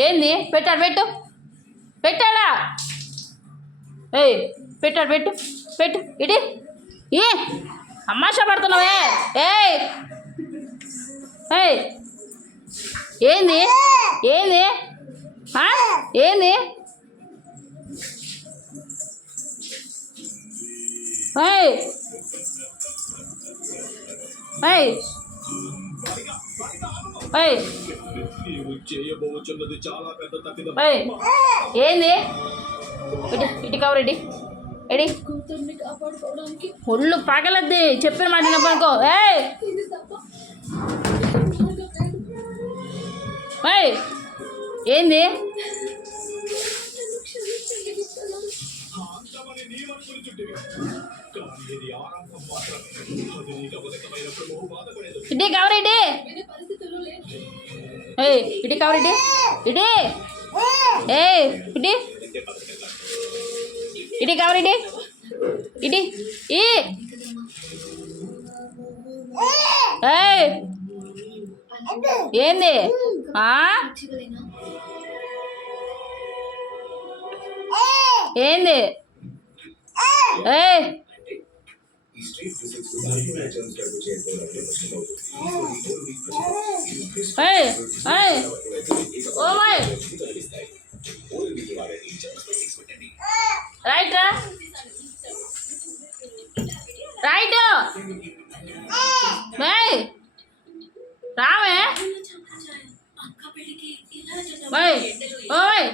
ఏంది పెట్టాడు పెట్టు పెట్టాడా ఏయ్ పెట్టాడు పెట్టు పెట్టు ఇటీ ఏ అమ్మాషా పడుతున్నావే ఏయ్ ఏయ్ ఏంది ఏంది ఏంది ఏయ్ ఏయ్ ఏయ్ ఏంది ఇటు కవర్ ఎడి ఎడి ఒళ్ళు పగలద్ది చెప్పిన మాట వినపనుకో ఏంది ఇటీ కవర్ ఇటీ ఇటీ కవర్ ఇటీ ఇటీ ఇటీ ఇటీ కవర్ ఇటీ ఇటీ ఏంది ఏంది రైట్ రైట్ రావే ఓయ్